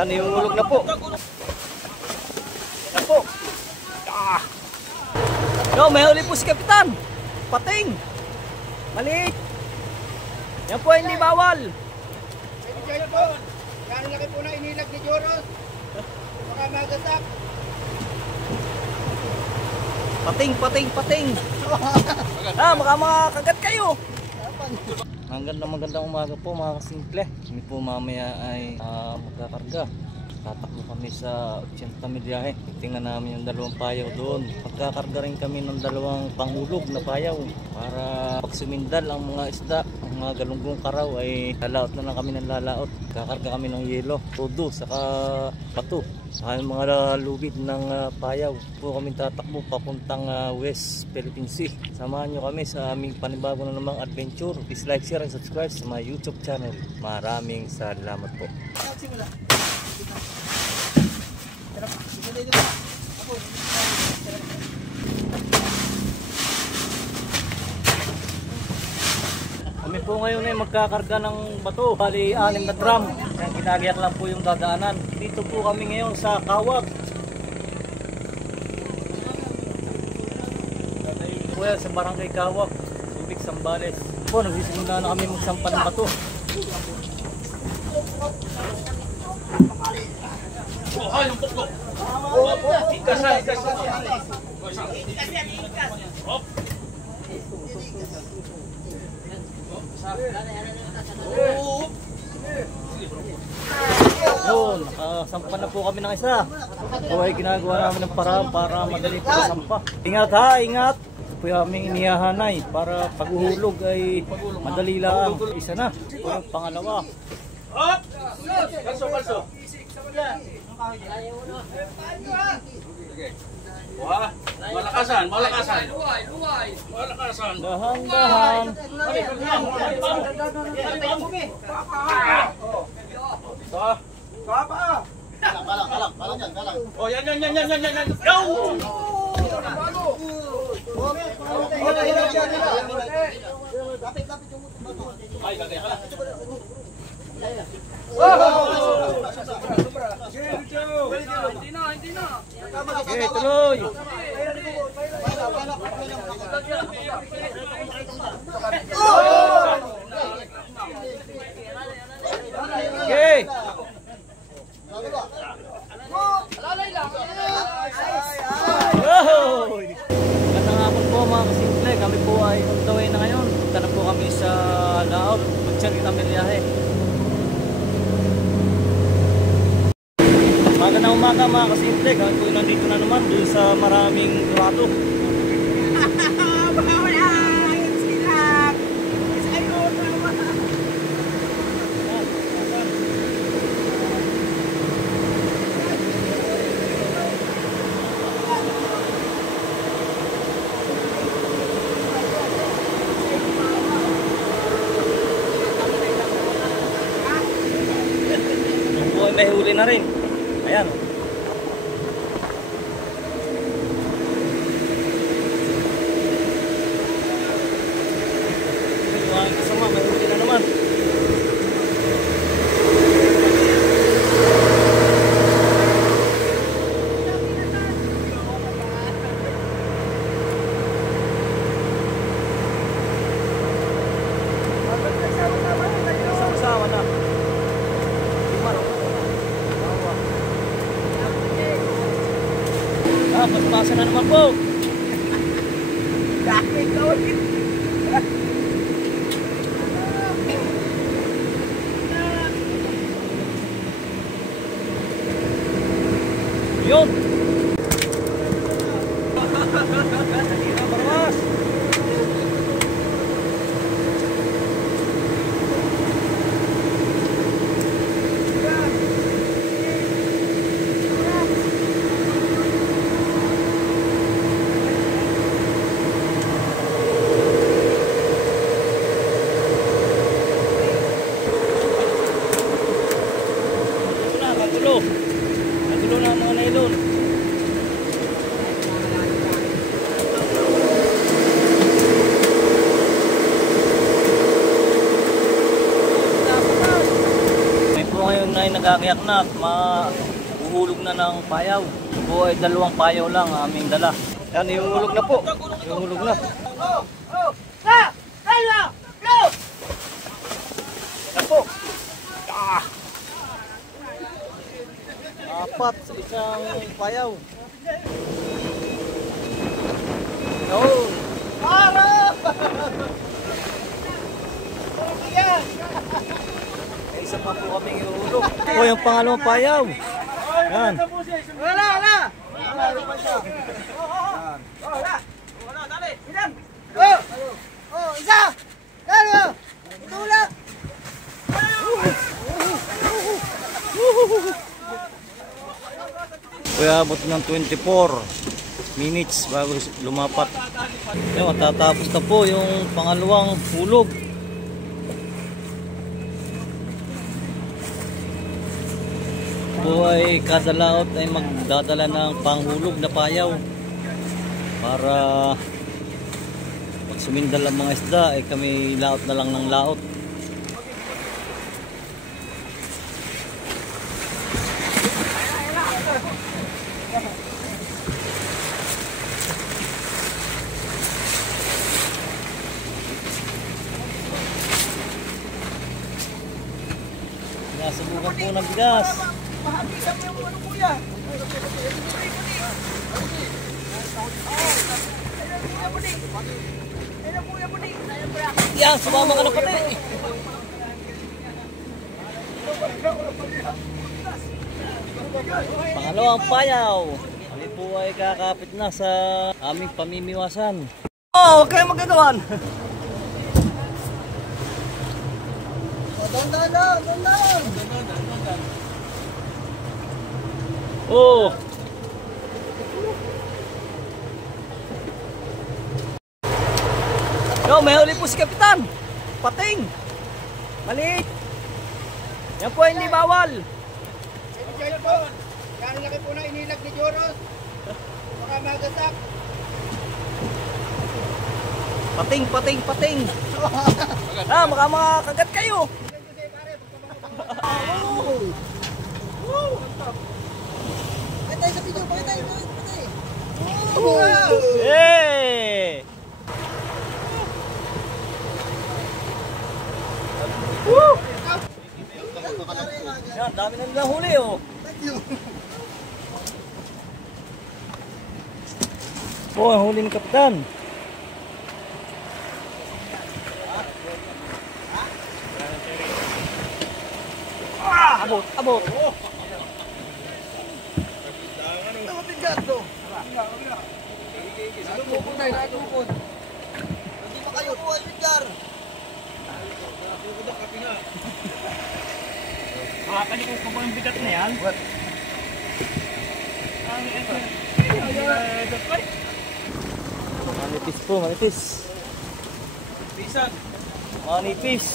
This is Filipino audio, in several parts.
Yan, iulog na po. Yan po. Ah. No, may huli po si Kapitan. Pating. Maliit. Yan po, hindi bawal. Enjoy po. Kaya laki po na inilag ni Joros. Baka magasak. Pating. Baka makakagat kayo. Magandang umaga po mga kasimple. Kami po mamaya ay magkakarga. Tatakbo kami sa 80 milyahe. Tingnan namin yung dalawang payaw doon. Magkakarga rin kami ng dalawang panghulog na payaw para pag sumindal ang mga isda, ang mga galunggong karaw ay lalaot na lang kami ng lalaot. Kakarga kami ng yelo, todo, saka pato, saka yung mga lubid ng payaw. Po kami tatakbo papuntang West Philippine Sea. Samahan nyo kami sa aming panibago na namang adventure. Please like, share, and subscribe sa my YouTube channel. Maraming salamat po. Kami po ngayon ay magkakarga ng bato. Bali 6 na drum. Kaya ginagayak lang po yung dadaanan. Dito po kami ngayon sa Kawag. Po yan sa Barangay Kawag, Subic, Sambales. Po nagsisimula na kami magsampa ng bato. Oh, yung pokok. Ikas. Hop. Yun, nakasampa na po kami ng isa. So ay ginagawa namin ng paraan para madali po sampa. Ingat ha, ingat. Po yung aming inihahanay para paghuhulog ay madali lang. Isa na. Po yung pangalawa. Hop. Kalso. Wah, malakasan. Dahan-dahan. Kalang yan. Oh, yan. Yo! Ay, gagaya ka lang. Hindi na. Okay, tuloy. Okay. Magandang hapon po mga kasimple. Kami po ay on the way na ngayon. Punta na po kami sa laot. Magtsarita milyahe. Magandang umaga mga kasimple. Kami po nandito na naman doon sa maraming dorado. May huli na rin. Ayan. Ito ang kasama, may huli na naman. Sama-sama na. Paspasa na naman po. Dami gawin. Yun. Nagulo na ang mga nailon. nagagayak na at mahuhulog na ng payaw. Ito po ay 2 payaw lang ang aming dala. Yan, ihuhulog na po. Ihuhulog na. Yan po. Ah! 4 sa isang payaw. Yun. May isa pa po kaming ihuhulog. Ito yung pangalawang payaw. Yan. Wala! Isa! Dalawa! Tulak! Kaya abot ng 24 minutes bago lumapat. Yan, matatapos na po yung pangalawang hulog. Ito ay kada laot ay magdadala ng panghulog na payaw para pag sumindal ang mga isda ay kami laot na lang ng laot. Nasubukan po ng bigas. Mahabisan mo yung ano kuya. Yan, sumama ka na pati. Pangalawang payaw. Kami po ay kakapit na sa aming pamimiwasan. Oh, huwag kayong magagawan. Dandan! Oh. Yo, may huli po si Kapitan. Pating. Maliit. Yan po hindi bawal. Enjoy po. Gano'ng laki po na inilag ni Joros. Baka magasak. Pating. Ah, baka makakagat kayo. Patay sa video, patay. Hey! Woo! Yan, dami na nilang huli oh. Oh, ang huli ni Kapitan. Ah, abot. Mabigat to. Natukod tayo, natukod. Hindi pa kayo po, Alvindar. Makakalikot ko ba yung bigat na yan? What? Manipis po, manipis. Pisan. Manipis.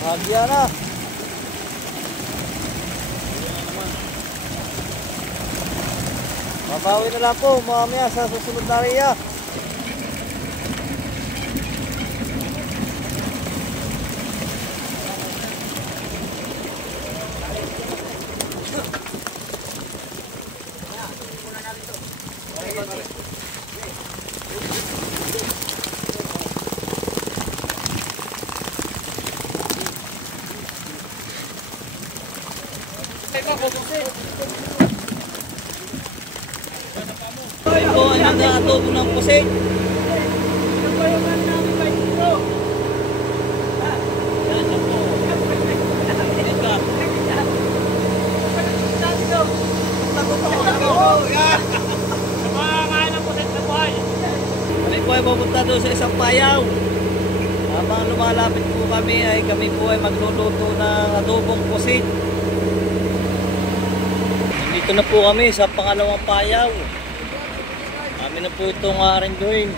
Magya na. Mabawi na lang po mamaya sa susunod na area. mag-aadobo ng pusit. Kami po ay pupunta doon sa isang payaw. Habang lumalapit po kami po ay magluluto ng adobong pusit. Nandito na po kami sa pangalawang payaw. Kami na po itong aarenduhin.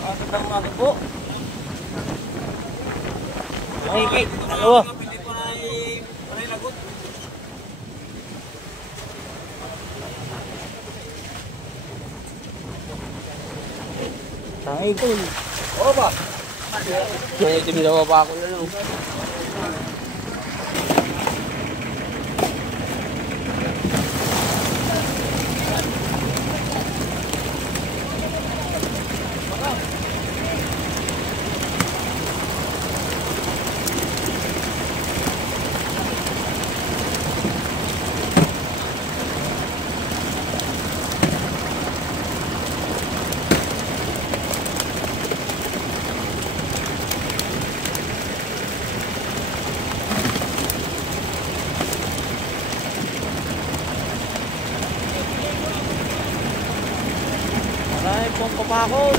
Magandang umaga po. Mahigit, dalawa. Tangi ko. Oo ba? May tibinawa pa ako na lang. Marami pong papakol.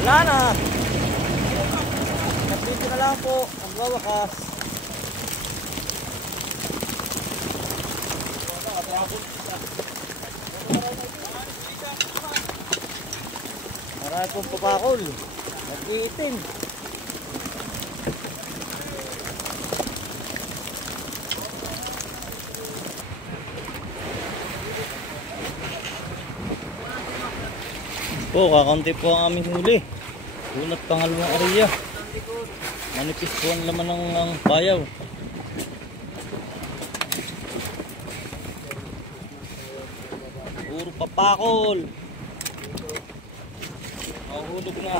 Wala na. Nandito na lang po. Ang wawakas. Marami pong papakol. Nag-iitim. Po, kakaunti po ang aming huli. Unat pangalawang area. Manipis po ang laman ng payaw. Puro papakol. Mahulog na.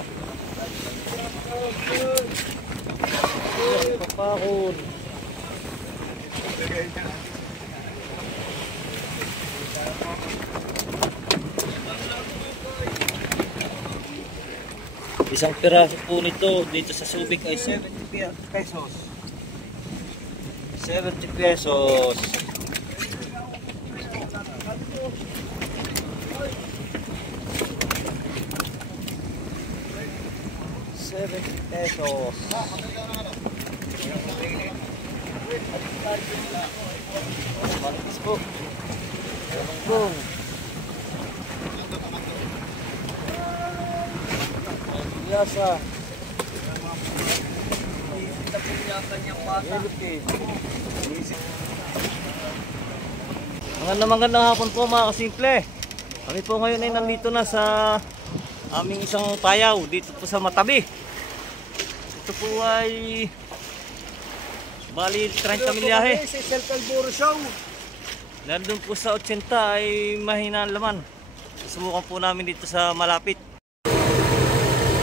Papakol. Isang piraso po nito dito sa Subic ay 70 pesos. 70 pesos. Pesos. Malis po. Bong. Biasa. Magandang hapon po mga kasimple. Kami po ngayon ay nandito na sa aming isang payaw dito po sa Matabi. Ito po ay bali 30 milyahe. Dahil doon po sa 80 ay mahina ang laman. Susubukan po namin dito sa malapit.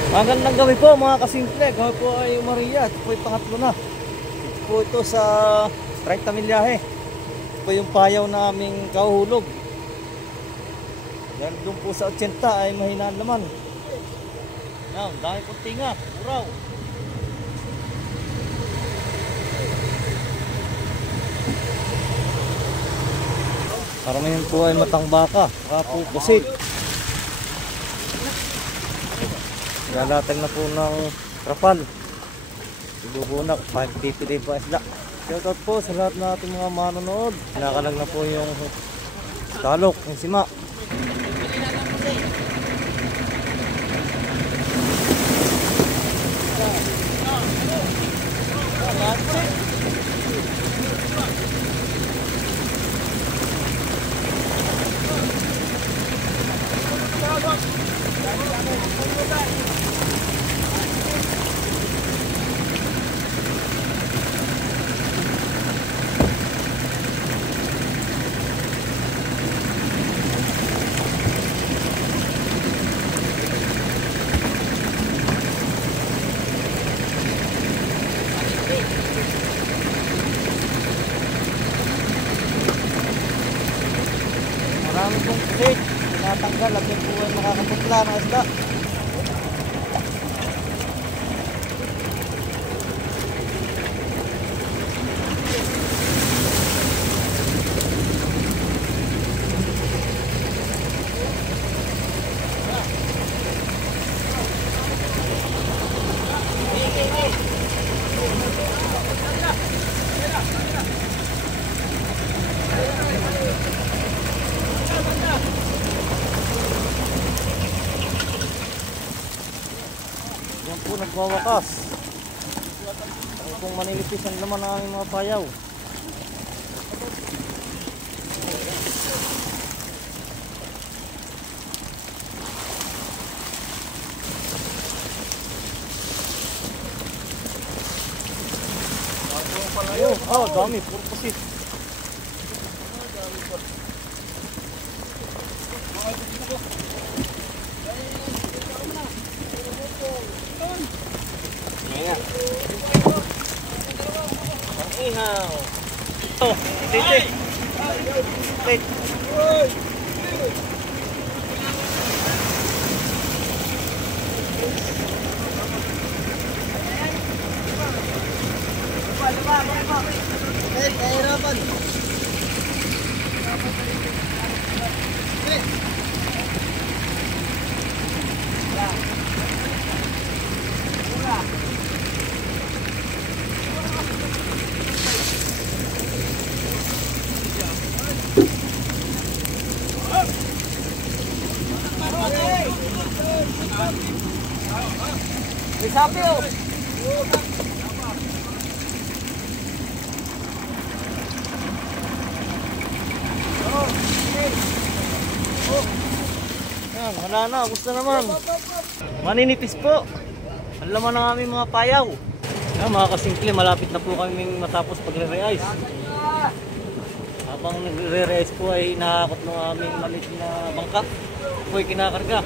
Magandang gabi po mga kasimple. Kami po ay Maria. Ito po ay pangatlo na. Ito po ito sa 30 milyahe. Ito po yung payaw na aming kahuhulog. Dahil doon po sa 80 ay mahina ang laman. Yan, dahil po tinga, uraw. Karamihan po ay matang baka, saka po pusit. Galatag na po ng trapal. Ibubunak, 550 din po isda. Shoutout po sa lahat ng ating mga manonood. Nakalag na po yung talok, yung sima. Marami pong pusit, tinatanggal at yung po ay makakaputla ng isda. Yan po nagwawakas. Ay kung maninipis ang laman ng aming mga payaw. Dami, puro pusit. Ayan. Ang ihaw. Oh, titik. Titik. Kahirapan. Sabi oh. Yan, wala na, gusto naman. Maninipis po. Ang laman ng aming mga payaw. Yan, mga kasimple, malapit na po kaming matapos pagre-re-ice. Habang nagre-re-ice po ay nakakot ng aming maliit na bangka. Po ay kinakarga.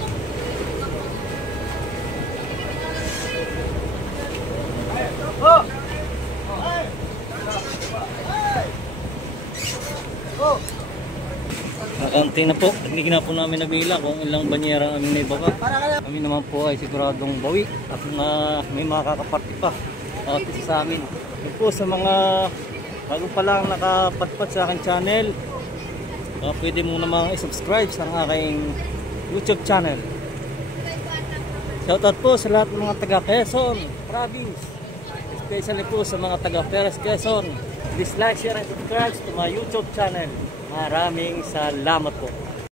Nakanti na po, hindi na po namin nabila kung ilang banyera ang aming naibaba. Kami naman po ay siguradong bawi at may makakaparty pa at isa sa amin. Yun po sa mga bago pa lang nakapadpad sa aking channel, pwede mo namang i-subscribe sa aking YouTube channel. Shoutout po sa lahat ng mga taga Quezon Province, especially po sa mga taga Perez Quezon. Please like, share, and subscribe to my YouTube channel. Maraming salamat po.